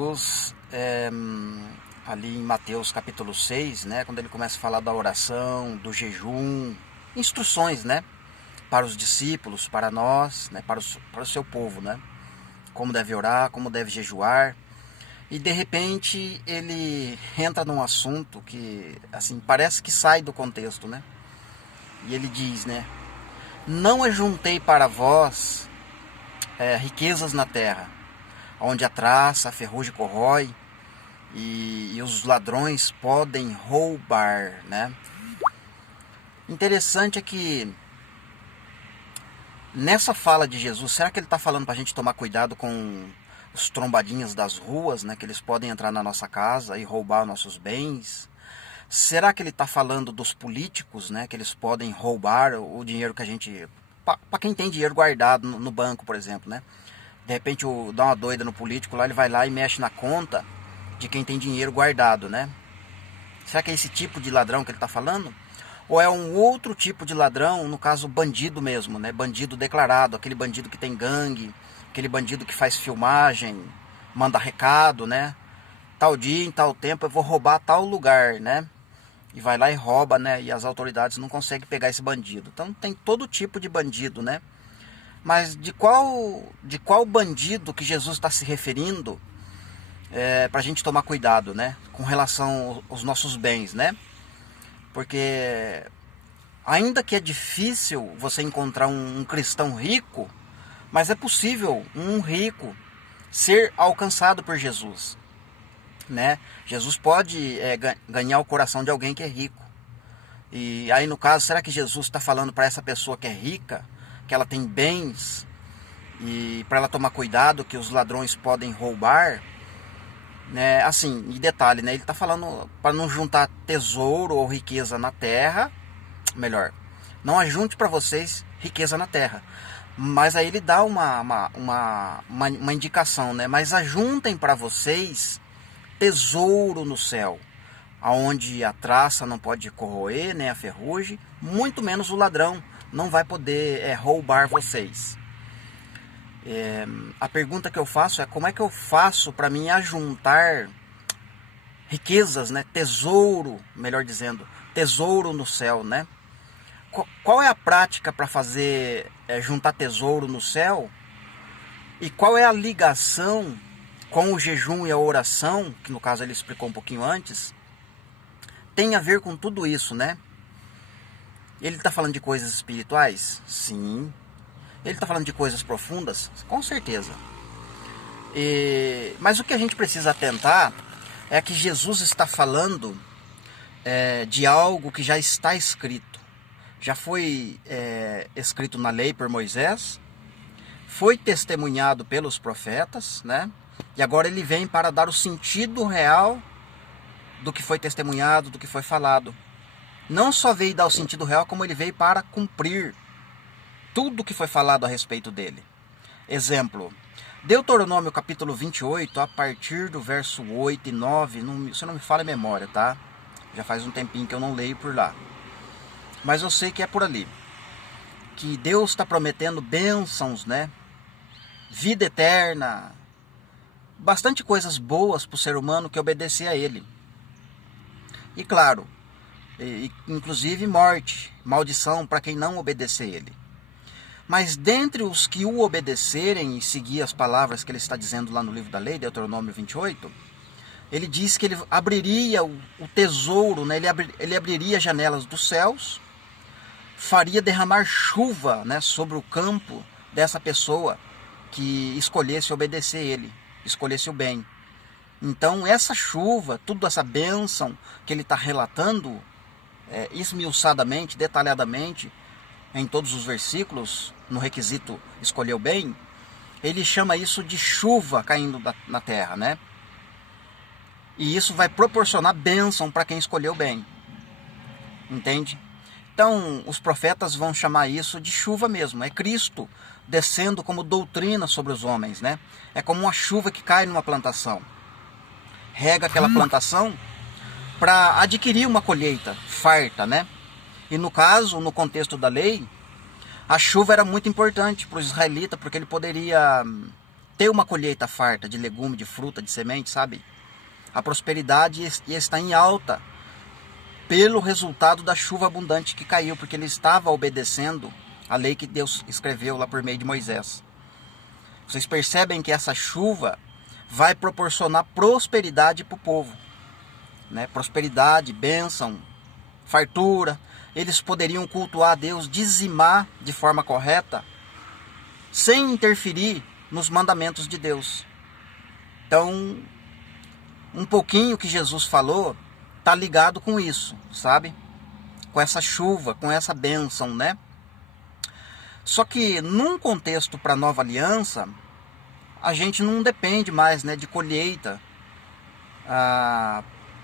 Jesus, ali em Mateus capítulo 6, né, quando ele começa a falar da oração, do jejum, instruções, né, para os discípulos, para nós, né, para o seu povo, né, como deve orar, como deve jejuar. E de repente ele entra num assunto que, assim, parece que sai do contexto, né? E ele diz, né, não ajuntei para vós riquezas na terra, onde a traça, a ferrugem corrói e os ladrões podem roubar, né? Interessante é que nessa fala de Jesus, será que ele está falando para a gente tomar cuidado com os trombadinhas das ruas, né? Que eles podem entrar na nossa casa e roubar nossos bens? Será que ele está falando dos políticos, né? Que eles podem roubar o dinheiro que a gente... Para quem tem dinheiro guardado no banco, por exemplo, né? De repente dá uma doida no político lá, ele vai lá e mexe na conta de quem tem dinheiro guardado, né? Será que é esse tipo de ladrão que ele está falando? Ou é um outro tipo de ladrão, no caso bandido mesmo, né? Bandido declarado, aquele bandido que tem gangue, aquele bandido que faz filmagem, manda recado, né? Tal dia, em tal tempo eu vou roubar tal lugar, né? E vai lá e rouba, né? E as autoridades não conseguem pegar esse bandido. Então tem todo tipo de bandido, né? Mas de qual bandido que Jesus está se referindo para a gente tomar cuidado, né? Com relação aos nossos bens, né? Porque ainda que é difícil você encontrar um cristão rico, mas é possível um rico ser alcançado por Jesus, né? Jesus pode ganhar o coração de alguém que é rico. E aí no caso, será que Jesus está falando para essa pessoa que é rica, que ela tem bens, e para ela tomar cuidado que os ladrões podem roubar, né? Assim, e detalhe, né? Ele está falando para não juntar tesouro ou riqueza na terra, melhor, não ajunte para vocês riqueza na terra. Mas aí ele dá uma indicação, né? Mas ajuntem para vocês tesouro no céu, aonde a traça não pode corroer, né, a ferrugem, muito menos o ladrão não vai poder roubar vocês. A pergunta que eu faço é: como é que eu faço para mim ajuntar riquezas, né, tesouro, melhor dizendo, tesouro no céu, né? Qual é a prática para fazer juntar tesouro no céu? E qual é a ligação com o jejum e a oração, que no caso ele explicou um pouquinho antes, tem a ver com tudo isso, né? Ele está falando de coisas espirituais? Sim. Ele está falando de coisas profundas? Com certeza. Mas o que a gente precisa atentar é que Jesus está falando de algo que já está escrito. Já foi escrito na lei por Moisés, foi testemunhado pelos profetas, né? E agora ele vem para dar o sentido real do que foi testemunhado, do que foi falado. Não só veio dar o sentido real, como ele veio para cumprir tudo que foi falado a respeito dele. Exemplo, Deuteronômio capítulo 28, a partir do verso 8 e 9, se não me falha a memória, tá? Já faz um tempinho que eu não leio por lá. Mas eu sei que é por ali. Que Deus está prometendo bênçãos, né? Vida eterna, bastante coisas boas para o ser humano que obedecer a ele. E claro, inclusive morte, maldição para quem não obedecer a ele. Mas dentre os que o obedecerem e seguir as palavras que ele está dizendo lá no livro da lei, Deuteronômio 28, ele diz que ele abriria o tesouro, né? Ele abriria as janelas dos céus, faria derramar chuva, né, sobre o campo dessa pessoa que escolhesse obedecer ele, escolhesse o bem. Então essa chuva, tudo essa bênção que ele está relatando, esmiuçadamente, detalhadamente, em todos os versículos, no requisito escolher o bem, ele chama isso de chuva caindo na terra, né? E isso vai proporcionar bênção para quem escolheu o bem. Entende? Então, os profetas vão chamar isso de chuva mesmo. É Cristo descendo como doutrina sobre os homens, né? É como uma chuva que cai numa plantação. Rega aquela plantação para adquirir uma colheita farta, né? E no caso, no contexto da lei, a chuva era muito importante para o israelita, porque ele poderia ter uma colheita farta de legume, de fruta, de semente, sabe? A prosperidade está em alta pelo resultado da chuva abundante que caiu, porque ele estava obedecendo a lei que Deus escreveu lá por meio de Moisés. Vocês percebem que essa chuva vai proporcionar prosperidade para o povo, né? Prosperidade, bênção, fartura. Eles poderiam cultuar a Deus, dizimar de forma correta, sem interferir nos mandamentos de Deus. Então, um pouquinho que Jesus falou está ligado com isso, sabe? Com essa chuva, com essa bênção, né? Só que num contexto para a nova aliança, a gente não depende mais, né, de colheita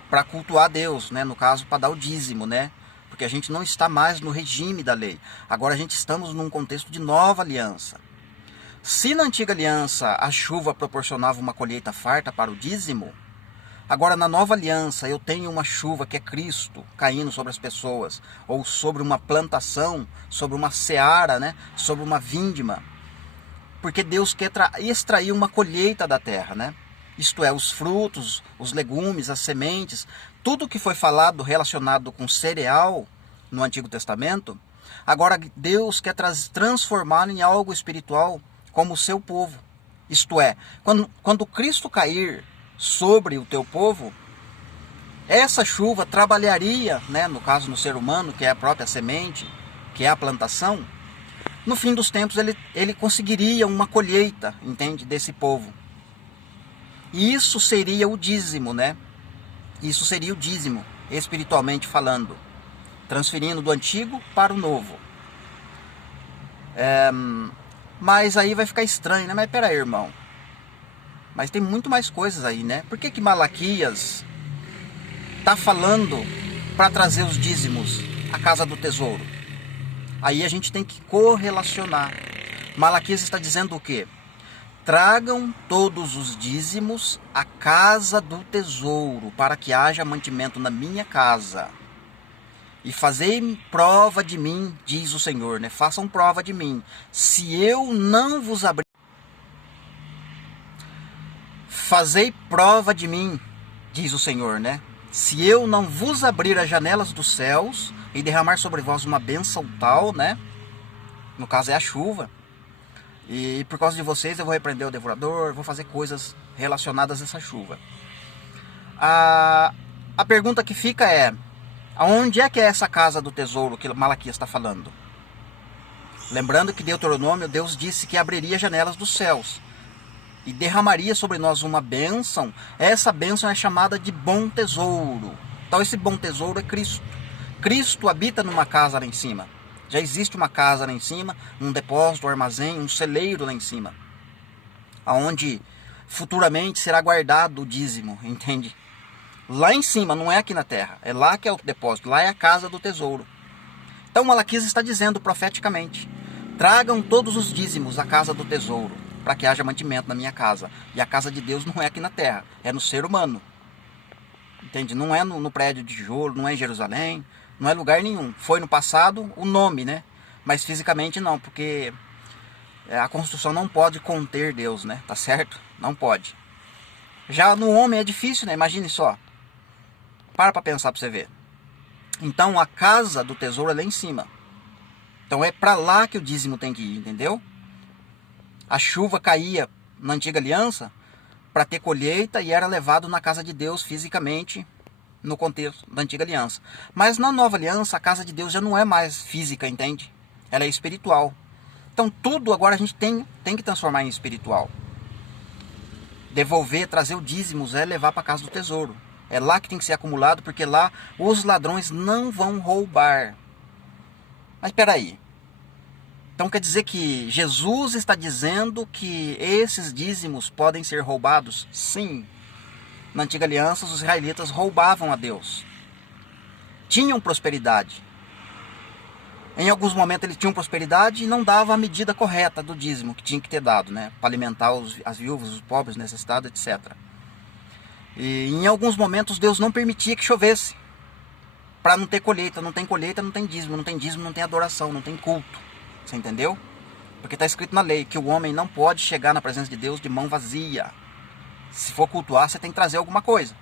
para cultuar Deus, né? No caso, para dar o dízimo, né? Porque a gente não está mais no regime da lei. Agora a gente estamos num contexto de nova aliança. Se na antiga aliança a chuva proporcionava uma colheita farta para o dízimo, agora na nova aliança eu tenho uma chuva que é Cristo caindo sobre as pessoas, ou sobre uma plantação, sobre uma seara, né? Sobre uma vindima. Porque Deus quer extrair uma colheita da terra, né? Isto é, os frutos, os legumes, as sementes, tudo que foi falado relacionado com cereal no Antigo Testamento, agora Deus quer transformar em algo espiritual como o seu povo. Isto é, quando Cristo cair sobre o teu povo, essa chuva trabalharia, né, no caso no ser humano, que é a própria semente, que é a plantação. No fim dos tempos ele conseguiria uma colheita, entende, desse povo. E isso seria o dízimo, né? Isso seria o dízimo, espiritualmente falando, transferindo do antigo para o novo. Mas aí vai ficar estranho, né? Mas pera aí, irmão. Mas tem muito mais coisas aí, né? Por que Malaquias está falando para trazer os dízimos à casa do tesouro? Aí a gente tem que correlacionar. Malaquias está dizendo o quê? Tragam todos os dízimos à casa do tesouro, para que haja mantimento na minha casa. E fazei prova de mim, diz o Senhor, né? Façam prova de mim. Se eu não vos abrir... Fazei prova de mim, diz o Senhor, né? Se eu não vos abrir as janelas dos céus e derramar sobre vós uma bênção tal, né? No caso é a chuva. E por causa de vocês eu vou repreender o devorador, vou fazer coisas relacionadas a essa chuva. A pergunta que fica é: aonde é que é essa casa do tesouro que Malaquias está falando? Lembrando que Deuteronômio, Deus disse que abriria janelas dos céus e derramaria sobre nós uma bênção. Essa bênção é chamada de bom tesouro. Então esse bom tesouro é Cristo. Cristo habita numa casa lá em cima. Já existe uma casa lá em cima, um depósito, um armazém, um celeiro lá em cima, aonde futuramente será guardado o dízimo, entende? Lá em cima, não é aqui na terra, é lá que é o depósito, lá é a casa do tesouro. Então Malaquias está dizendo profeticamente: tragam todos os dízimos à casa do tesouro, para que haja mantimento na minha casa. E a casa de Deus não é aqui na terra, é no ser humano, entende? Não é no prédio de tijolo, não é em Jerusalém, não é lugar nenhum. Foi no passado o nome, né? Mas fisicamente não, porque a construção não pode conter Deus, né? Tá certo? Não pode. Já no homem é difícil, né? Imagine só. Para pensar para você ver. Então a casa do tesouro é lá em cima. Então é para lá que o dízimo tem que ir, entendeu? A chuva caía na antiga aliança para ter colheita e era levado na casa de Deus fisicamente, no contexto da antiga aliança. Mas na nova aliança a casa de Deus já não é mais física, entende? Ela é espiritual. Então tudo agora a gente tem que transformar em espiritual. Devolver, trazer o dízimos é levar para a casa do tesouro. É lá que tem que ser acumulado, porque lá os ladrões não vão roubar. Mas espera aí. Então quer dizer que Jesus está dizendo que esses dízimos podem ser roubados? Sim. Na antiga aliança, os israelitas roubavam a Deus. Tinham prosperidade. Em alguns momentos eles tinham prosperidade e não davam a medida correta do dízimo que tinha que ter dado, né? Para alimentar as viúvas, os pobres, necessitados, etc. E em alguns momentos Deus não permitia que chovesse. Para não ter colheita. Não tem colheita, não tem dízimo. Não tem dízimo, não tem adoração, não tem culto. Você entendeu? Porque está escrito na lei que o homem não pode chegar na presença de Deus de mão vazia. Se for cultuar, você tem que trazer alguma coisa.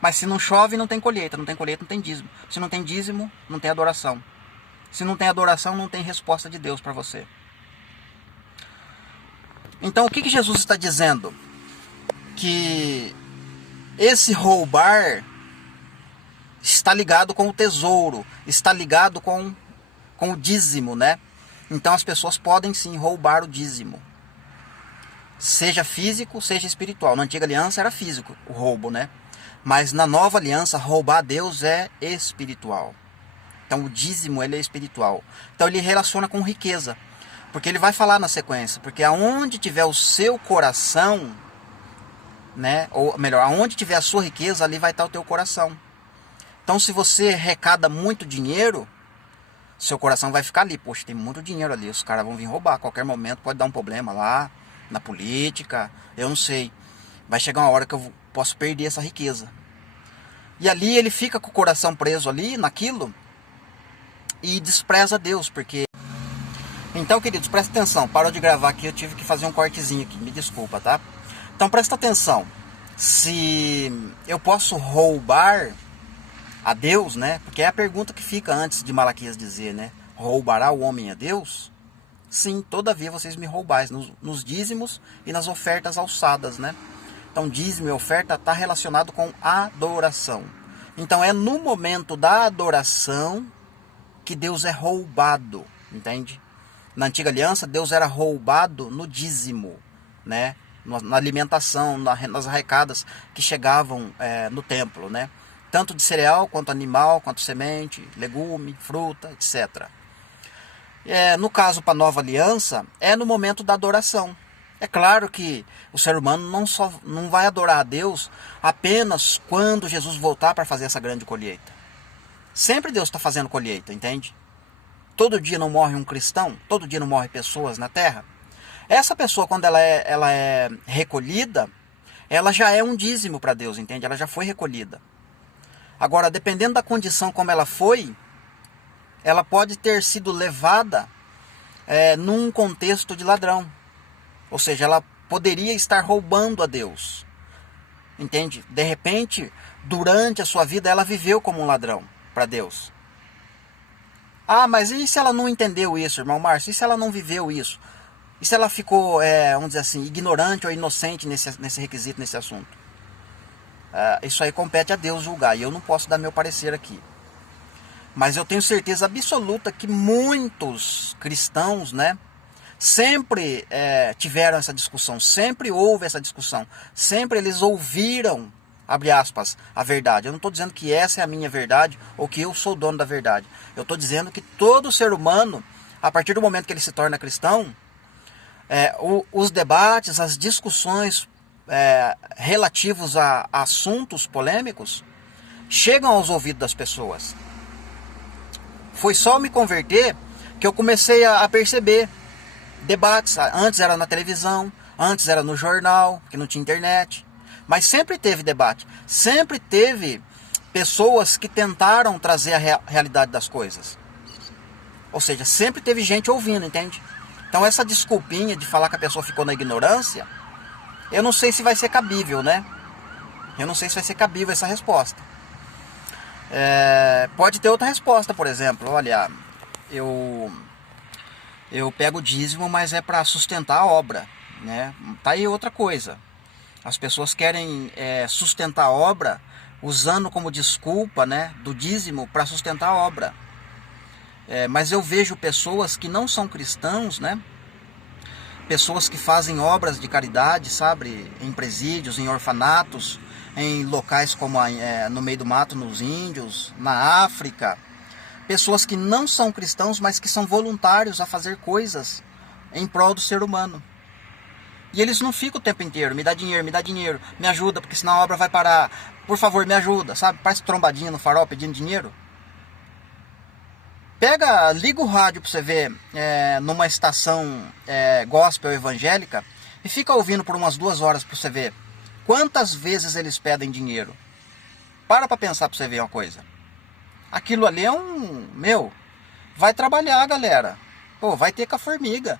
Mas se não chove, não tem colheita. Não tem colheita, não tem dízimo. Se não tem dízimo, não tem adoração. Se não tem adoração, não tem resposta de Deus para você. Então, o que Jesus está dizendo? Que esse roubar está ligado com o tesouro, está ligado com o dízimo, né? Então, as pessoas podem sim roubar o dízimo. Seja físico, seja espiritual. Na antiga aliança era físico o roubo, né? Mas na nova aliança, roubar a Deus é espiritual. Então, o dízimo ele é espiritual. Então, ele relaciona com riqueza. Porque ele vai falar na sequência. Porque aonde tiver o seu coração, né? Ou melhor, aonde tiver a sua riqueza, ali vai estar o teu coração. Então, se você arrecada muito dinheiro, seu coração vai ficar ali. Poxa, tem muito dinheiro ali, os caras vão vir roubar. A qualquer momento pode dar um problema lá, na política, eu não sei. Vai chegar uma hora que eu posso perder essa riqueza. E ali ele fica com o coração preso ali, naquilo, e despreza Deus, porque... Então, queridos, presta atenção. Parou de gravar aqui, eu tive que fazer um cortezinho aqui, me desculpa, tá? Então, presta atenção. Se eu posso roubar a Deus, né? Porque é a pergunta que fica antes de Malaquias dizer, né? Roubará o homem a Deus? Sim, todavia vocês me roubais nos dízimos e nas ofertas alçadas, né? Então, dízimo e oferta está relacionado com adoração. Então, é no momento da adoração que Deus é roubado, entende? Na antiga aliança, Deus era roubado no dízimo, né? Na alimentação, nas arrecadas que chegavam no templo, né? Tanto de cereal, quanto animal, quanto semente, legume, fruta, etc. No caso, para a nova aliança, é no momento da adoração. É claro que o ser humano não vai adorar a Deus apenas quando Jesus voltar para fazer essa grande colheita. Sempre Deus está fazendo colheita, entende? Todo dia não morre um cristão, todo dia não morre pessoas na terra. Essa pessoa, quando ela é recolhida, ela já é um dízimo para Deus, entende? Ela já foi recolhida. Agora, dependendo da condição como ela foi, ela pode ter sido levada num contexto de ladrão. Ou seja, ela poderia estar roubando a Deus. Entende? De repente, durante a sua vida, ela viveu como um ladrão para Deus. Ah, mas e se ela não entendeu isso, irmão Márcio? E se ela não viveu isso? E se ela ficou, vamos dizer assim, ignorante ou inocente nesse requisito, nesse assunto? Isso aí compete a Deus julgar, e eu não posso dar meu parecer aqui. Mas eu tenho certeza absoluta que muitos cristãos, né, sempre tiveram essa discussão, sempre houve essa discussão, sempre eles ouviram, abre aspas, a verdade. Eu não estou dizendo que essa é a minha verdade ou que eu sou dono da verdade. Eu estou dizendo que todo ser humano, a partir do momento que ele se torna cristão, os debates, as discussões relativos a assuntos polêmicos chegam aos ouvidos das pessoas. Foi só me converter que eu comecei a perceber debates. Antes era na televisão, antes era no jornal, que não tinha internet. Mas sempre teve debate. Sempre teve pessoas que tentaram trazer a realidade das coisas. Ou seja, sempre teve gente ouvindo, entende? Então essa desculpinha de falar que a pessoa ficou na ignorância, eu não sei se vai ser cabível, né? Eu não sei se vai ser cabível essa resposta. Pode ter outra resposta, por exemplo. Olha, eu pego o dízimo, mas é para sustentar a obra, né? Tá aí outra coisa. As pessoas querem sustentar a obra usando como desculpa, né, do dízimo para sustentar a obra. Mas eu vejo pessoas que não são cristãos, né? Pessoas que fazem obras de caridade, sabe? Em presídios, em orfanatos, em locais como no meio do mato, nos índios, na África. Pessoas que não são cristãos, mas que são voluntários a fazer coisas em prol do ser humano. E eles não ficam o tempo inteiro, me dá dinheiro, me ajuda, porque senão a obra vai parar. Por favor, me ajuda, sabe? Parece trombadinha no farol pedindo dinheiro. Liga o rádio para você ver numa estação gospel evangélica e fica ouvindo por umas 2 horas para você ver quantas vezes eles pedem dinheiro. Para pensar para você ver uma coisa. Aquilo ali vai trabalhar, galera. Pô, vai ter com a formiga.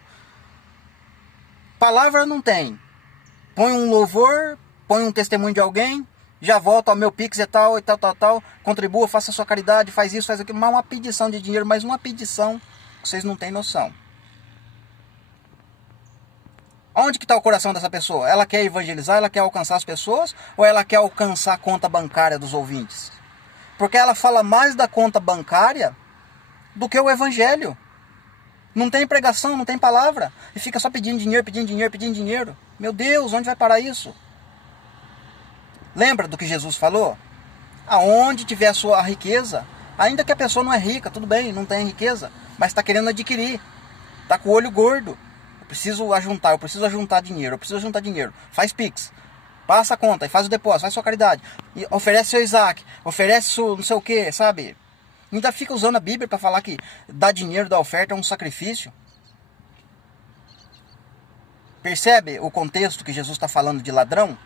Palavra não tem. Põe um louvor, põe um testemunho de alguém, já volta ao meu Pix e tal, contribua, faça a sua caridade, faz isso, faz aquilo, mas uma pedição de dinheiro, mas uma pedição, vocês não têm noção. Onde que está o coração dessa pessoa? Ela quer evangelizar, ela quer alcançar as pessoas, ou ela quer alcançar a conta bancária dos ouvintes? Porque ela fala mais da conta bancária do que o evangelho. Não tem pregação, não tem palavra. E fica só pedindo dinheiro, pedindo dinheiro, pedindo dinheiro. Meu Deus, onde vai parar isso? Lembra do que Jesus falou? Aonde tiver a sua riqueza, ainda que a pessoa não é rica, tudo bem, não tem riqueza, mas está querendo adquirir. Está com o olho gordo. Eu preciso ajuntar dinheiro. Faz Pix. Passa a conta e faz o depósito, faz sua caridade. E oferece seu Isaac, oferece não sei o que, sabe? Ainda fica usando a Bíblia para falar que dar dinheiro, dar oferta é um sacrifício. Percebe o contexto que Jesus está falando de ladrão?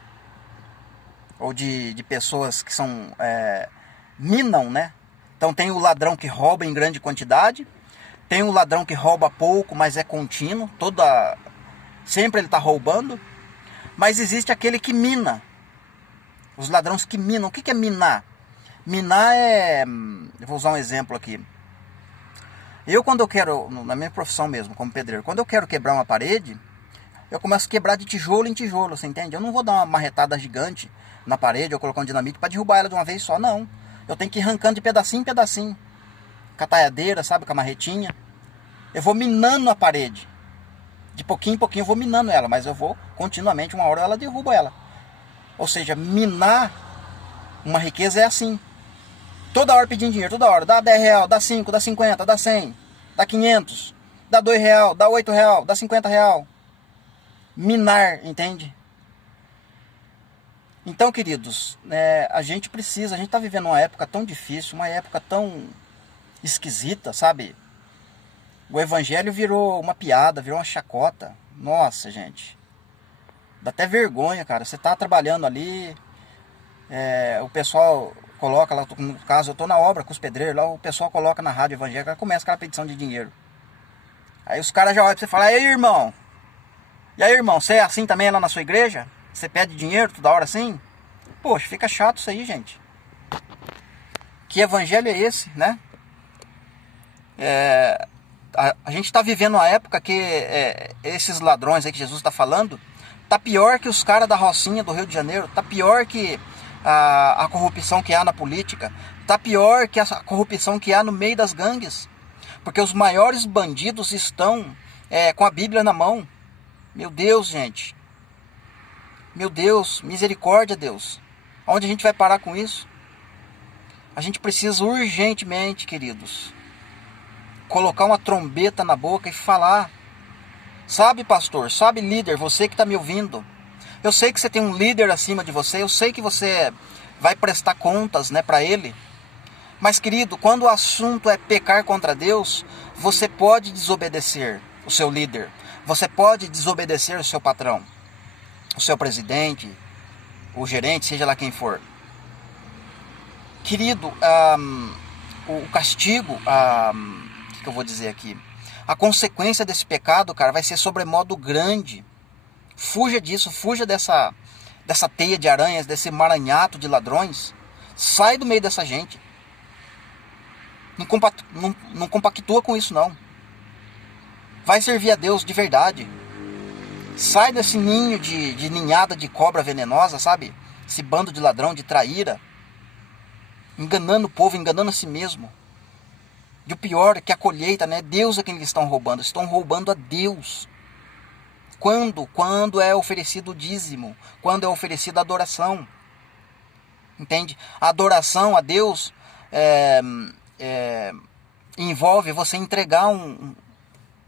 Ou de pessoas que são minam, né? Então tem o ladrão que rouba em grande quantidade. Tem o ladrão que rouba pouco, mas é contínuo. Sempre ele está roubando. Mas existe aquele que mina. Os ladrões que minam. O que é minar? Minar eu vou usar um exemplo aqui. Quando eu quero, na minha profissão mesmo, como pedreiro, quando eu quero quebrar uma parede, eu começo a quebrar de tijolo em tijolo, você entende? Eu não vou dar uma marretada gigante na parede ou colocar um dinamite para derrubar ela de uma vez só, não. Eu tenho que ir arrancando de pedacinho em pedacinho. Com a taiadeira, sabe, com a marretinha. Eu vou minando a parede. De pouquinho em pouquinho eu vou minando ela, mas eu vou continuamente, uma hora ela derruba ela. Ou seja, minar uma riqueza é assim. Toda hora pedindo dinheiro, toda hora. Dá 10 real, dá 5, dá 50, dá 100, dá 500, dá 2 real, dá 8 real, dá 50 real. Minar, entende? Então, queridos, a gente está vivendo uma época tão difícil, uma época tão esquisita, sabe? O evangelho virou uma piada, virou uma chacota. Nossa, gente. Dá até vergonha, cara. Você tá trabalhando ali, o pessoal coloca lá, no caso eu tô na obra com os pedreiros, lá o pessoal coloca na rádio evangélica, começa aquela petição de dinheiro. Aí os caras já olham pra você e falam, e aí, irmão, você é assim também lá na sua igreja? Você pede dinheiro toda hora assim? Poxa, fica chato isso aí, gente. Que evangelho é esse, né? A gente está vivendo uma época que esses ladrões aí que Jesus está falando, tá pior que os caras da Rocinha do Rio de Janeiro, tá pior que a corrupção que há na política, tá pior que a corrupção que há no meio das gangues, porque os maiores bandidos estão com a Bíblia na mão. Meu Deus, gente. Meu Deus, misericórdia, Deus. Onde a gente vai parar com isso? A gente precisa urgentemente, queridos, colocar uma trombeta na boca e falar. Sabe, pastor, sabe, líder, você que está me ouvindo, eu sei que você tem um líder acima de você, eu sei que você vai prestar contas, né, para ele. Mas, querido, quando o assunto é pecar contra Deus, você pode desobedecer o seu líder, você pode desobedecer o seu patrão, o seu presidente, o gerente, seja lá quem for. Querido, o castigo, o que eu vou dizer aqui? A consequência desse pecado, cara, vai ser sobremodo grande. Fuja disso, fuja dessa teia de aranhas, desse emaranhado de ladrões. Sai do meio dessa gente. Não compactua com isso, não. Vai servir a Deus de verdade. Sai desse ninho de ninhada de cobra venenosa, sabe? Esse bando de ladrão, de traíra. Enganando o povo, enganando a si mesmo. E o pior é que a colheita, né? Deus é quem eles estão roubando. Eles estão roubando a Deus. Quando? Quando é oferecido o dízimo. Quando é oferecida a adoração. Entende? A adoração a Deus envolve você entregar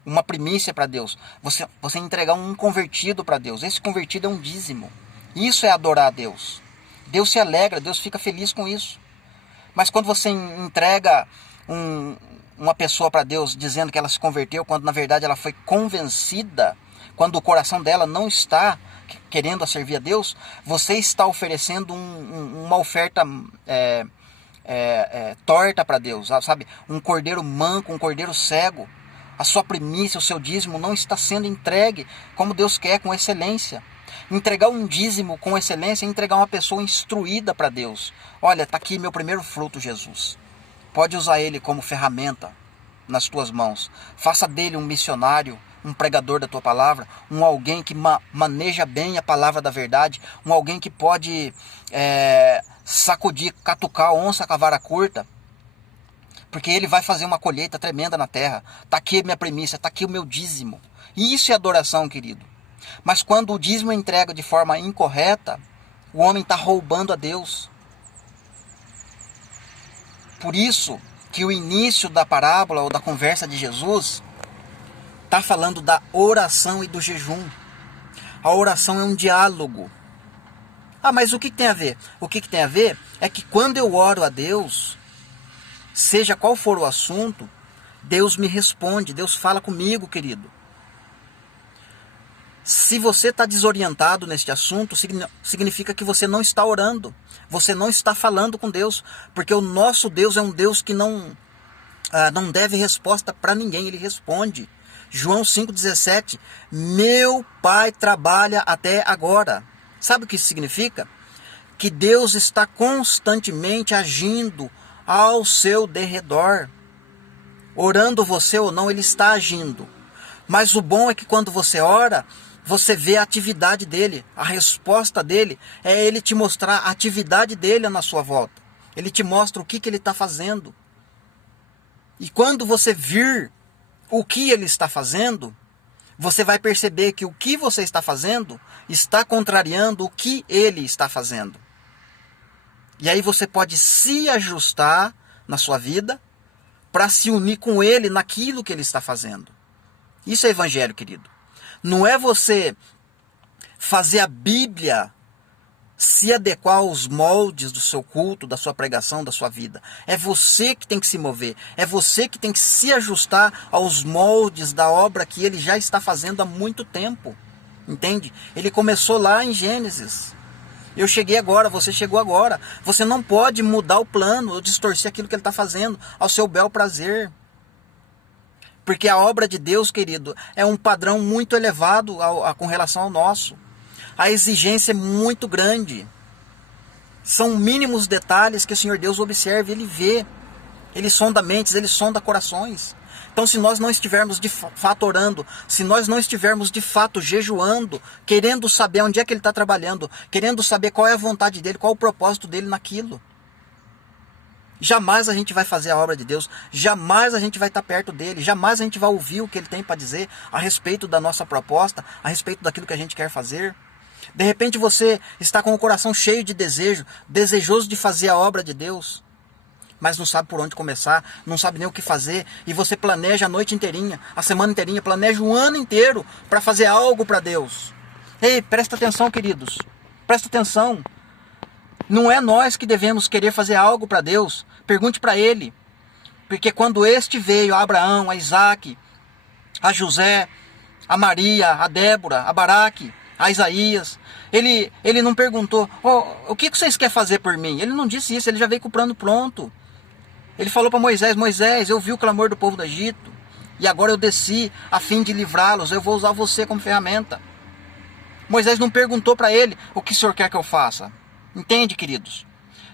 uma primícia para Deus. Você entregar um convertido para Deus. Esse convertido é um dízimo. Isso é adorar a Deus. Deus se alegra, Deus fica feliz com isso. Mas quando você entrega uma pessoa para Deus dizendo que ela se converteu, quando na verdade ela foi convencida, quando o coração dela não está querendo servir a Deus, você está oferecendo uma oferta torta para Deus, sabe? Um cordeiro manco, um cordeiro cego, a sua primícia, o seu dízimo não está sendo entregue como Deus quer, com excelência. Entregar um dízimo com excelência é entregar uma pessoa instruída para Deus. Olha, está aqui meu primeiro fruto, Jesus. Pode usar ele como ferramenta nas tuas mãos. Faça dele um missionário, um pregador da tua palavra, um alguém que maneja bem a palavra da verdade, um alguém que pode sacudir, catucar a onça com a vara curta, porque ele vai fazer uma colheita tremenda na terra. Está aqui minha primícia, está aqui o meu dízimo. E isso é adoração, querido. Mas quando o dízimo é entregue de forma incorreta, o homem está roubando a Deus. Por isso que o início da parábola ou da conversa de Jesus está falando da oração e do jejum. A oração é um diálogo. Ah, mas o que tem a ver? O que tem a ver é que quando eu oro a Deus, seja qual for o assunto, Deus me responde, Deus fala comigo, querido. Se você está desorientado neste assunto, significa que você não está orando, você não está falando com Deus, porque o nosso Deus é um Deus que não deve resposta para ninguém, ele responde. João 5,17, meu Pai trabalha até agora. Sabe o que isso significa? Que Deus está constantemente agindo ao seu derredor. Orando você ou não, ele está agindo. Mas o bom é que quando você ora, você vê a atividade dele. A resposta dele é ele te mostrar a atividade dele na sua volta. Ele te mostra o que ele está fazendo. E quando você vir o que ele está fazendo, você vai perceber que o que você está fazendo está contrariando o que ele está fazendo. E aí você pode se ajustar na sua vida para se unir com ele naquilo que ele está fazendo. Isso é evangelho, querido. Não é você fazer a Bíblia se adequar aos moldes do seu culto, da sua pregação, da sua vida. É você que tem que se mover. É você que tem que se ajustar aos moldes da obra que ele já está fazendo há muito tempo. Entende? Ele começou lá em Gênesis. Eu cheguei agora, você chegou agora. Você não pode mudar o plano ou distorcer aquilo que ele está fazendo ao seu bel prazer. Porque a obra de Deus, querido, é um padrão muito elevado com relação ao nosso. A exigência é muito grande. São mínimos detalhes que o Senhor Deus observa, Ele vê. Ele sonda mentes, Ele sonda corações. Então, se nós não estivermos de fato orando, se nós não estivermos de fato jejuando, querendo saber onde é que Ele está trabalhando, querendo saber qual é a vontade dEle, qual é o propósito dEle naquilo, jamais a gente vai fazer a obra de Deus, jamais a gente vai estar perto dEle, jamais a gente vai ouvir o que Ele tem para dizer a respeito da nossa proposta, a respeito daquilo que a gente quer fazer. De repente você está com o coração cheio de desejo, desejoso de fazer a obra de Deus, mas não sabe por onde começar, não sabe nem o que fazer, e você planeja a noite inteirinha, a semana inteirinha, planeja o ano inteiro para fazer algo para Deus. Ei, presta atenção, queridos, presta atenção. Não é nós que devemos querer fazer algo para Deus, pergunte para Ele, porque quando este veio a Abraão, a Isaac, a José, a Maria, a Débora, a Baraque, a Isaías, ele não perguntou, o que vocês querem fazer por mim? Ele não disse isso, ele já veio com o plano pronto. Ele falou para Moisés, Moisés, eu vi o clamor do povo do Egito, e agora eu desci a fim de livrá-los, eu vou usar você como ferramenta. Moisés não perguntou para ele, o que o senhor quer que eu faça? Entende, queridos?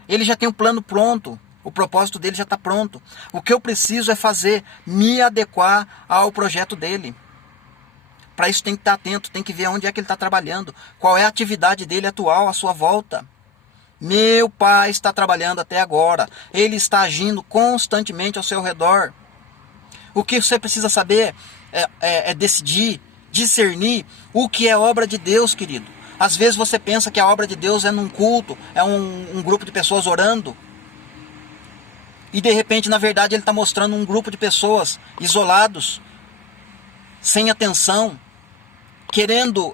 Ele já tem o plano pronto, o propósito dele já está pronto. O que eu preciso é fazer, me adequar ao projeto dele. Para isso tem que estar atento, tem que ver onde é que ele está trabalhando, qual é a atividade dele atual à sua volta. Meu Pai está trabalhando até agora, Ele está agindo constantemente ao seu redor. O que você precisa saber é decidir, discernir o que é obra de Deus, querido. Às vezes você pensa que a obra de Deus é num culto, é um grupo de pessoas orando, e de repente, na verdade, Ele está mostrando um grupo de pessoas isolados, sem atenção, querendo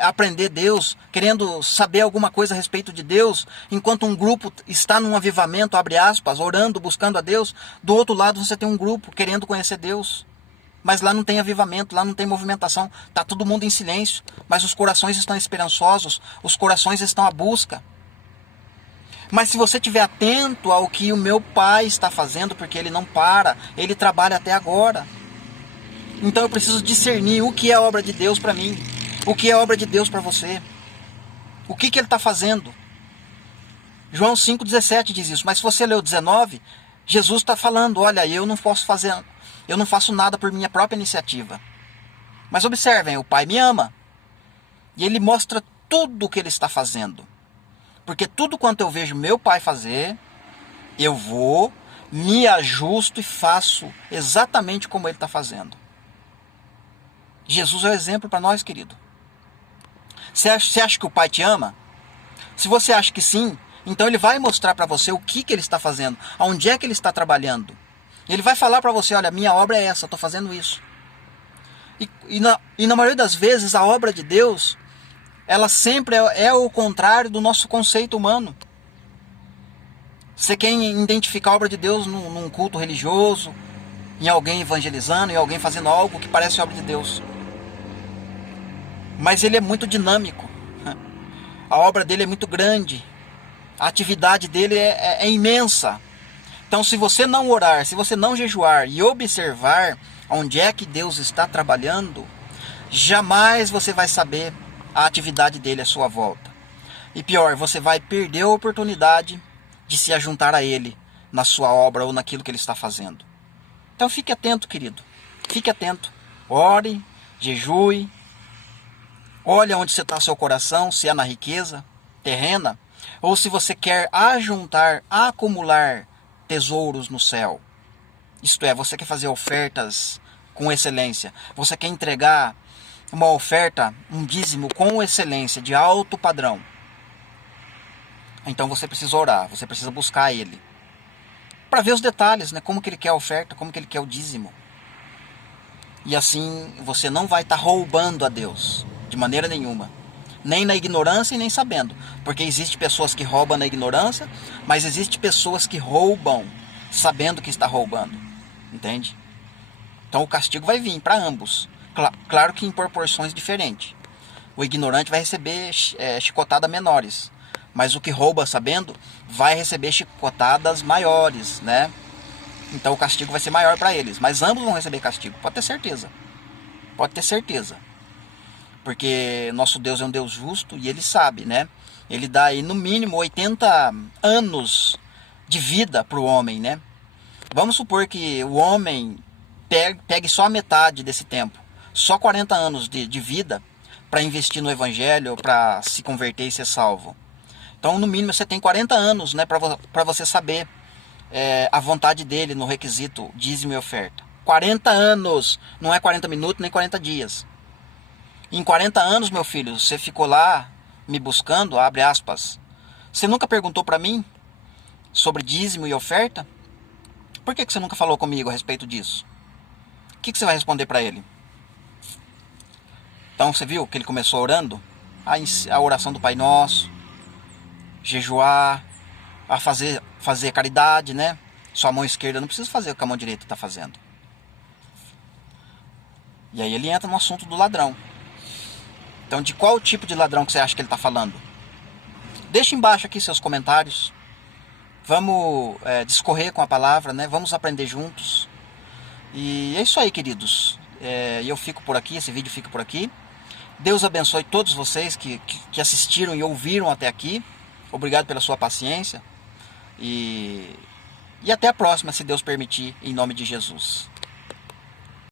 aprender Deus, querendo saber alguma coisa a respeito de Deus, enquanto um grupo está num avivamento, abre aspas, orando, buscando a Deus, do outro lado você tem um grupo querendo conhecer Deus, mas lá não tem avivamento, lá não tem movimentação, está todo mundo em silêncio, mas os corações estão esperançosos, os corações estão à busca. Mas se você estiver atento ao que o meu Pai está fazendo, porque Ele não para, Ele trabalha até agora. Então eu preciso discernir o que é obra de Deus para mim, o que é obra de Deus para você, o que Ele está fazendo. João 5,17 diz isso, mas se você ler o 19, Jesus está falando, olha, eu não faço nada por minha própria iniciativa. Mas observem, o Pai me ama. E Ele mostra tudo o que Ele está fazendo. Porque tudo quanto eu vejo meu Pai fazer, eu vou, me ajusto e faço exatamente como Ele está fazendo. Jesus é o exemplo para nós, querido. Você acha que o Pai te ama? Se você acha que sim, então Ele vai mostrar para você o que Ele está fazendo, aonde é que Ele está trabalhando. Ele vai falar para você, olha, minha obra é essa, eu estou fazendo isso. E na maioria das vezes a obra de Deus, ela sempre é o contrário do nosso conceito humano. Você quer identificar a obra de Deus num culto religioso, em alguém evangelizando, em alguém fazendo algo que parece obra de Deus. Mas Ele é muito dinâmico. A obra dele é muito grande. A atividade dele é imensa. Então, se você não orar, se você não jejuar e observar onde é que Deus está trabalhando, jamais você vai saber a atividade dele à sua volta. E pior, você vai perder a oportunidade de se ajuntar a Ele na sua obra ou naquilo que Ele está fazendo. Então fique atento, querido. Fique atento. Ore, jejue. Olhe onde você está seu coração, se é na riqueza terrena, ou se você quer ajuntar, acumular tesouros no céu. Isto é, você quer fazer ofertas com excelência. Você quer entregar uma oferta, um dízimo com excelência, de alto padrão. Então você precisa orar, você precisa buscar Ele. Para ver os detalhes, né? Como que Ele quer a oferta, como que Ele quer o dízimo. E assim você não vai estar roubando a Deus, de maneira nenhuma. Nem na ignorância e nem sabendo. Porque existe pessoas que roubam na ignorância, mas existe pessoas que roubam sabendo que está roubando. Entende? Então o castigo vai vir para ambos. Claro que em proporções diferentes. O ignorante vai receber chicotadas menores. Mas o que rouba sabendo vai receber chicotadas maiores, né? Então o castigo vai ser maior para eles. Mas ambos vão receber castigo, pode ter certeza. Pode ter certeza. Porque nosso Deus é um Deus justo e Ele sabe, né? Ele dá aí no mínimo 80 anos de vida para o homem, né? Vamos supor que o homem pegue só a metade desse tempo. Só 40 anos de vida para investir no Evangelho, para se converter e ser salvo. Então, no mínimo, você tem 40 anos, né, para você saber a vontade dele no requisito dízimo e oferta. 40 anos, não é 40 minutos nem 40 dias. Em 40 anos, meu filho, você ficou lá me buscando, abre aspas. Você nunca perguntou para mim sobre dízimo e oferta? Por que você nunca falou comigo a respeito disso? O que você vai responder para ele? Então, você viu que ele começou orando? A oração do Pai Nosso, jejuar, a fazer caridade, né? Sua mão esquerda não precisa fazer o que a mão direita está fazendo. E aí ele entra no assunto do ladrão. Então, de qual tipo de ladrão que você acha que ele está falando? Deixa embaixo aqui seus comentários. Vamos discorrer com a palavra, né? Vamos aprender juntos. E é isso aí, queridos. Eu fico por aqui, esse vídeo fica por aqui. Deus abençoe todos vocês que assistiram e ouviram até aqui. Obrigado pela sua paciência. E até a próxima, se Deus permitir, em nome de Jesus.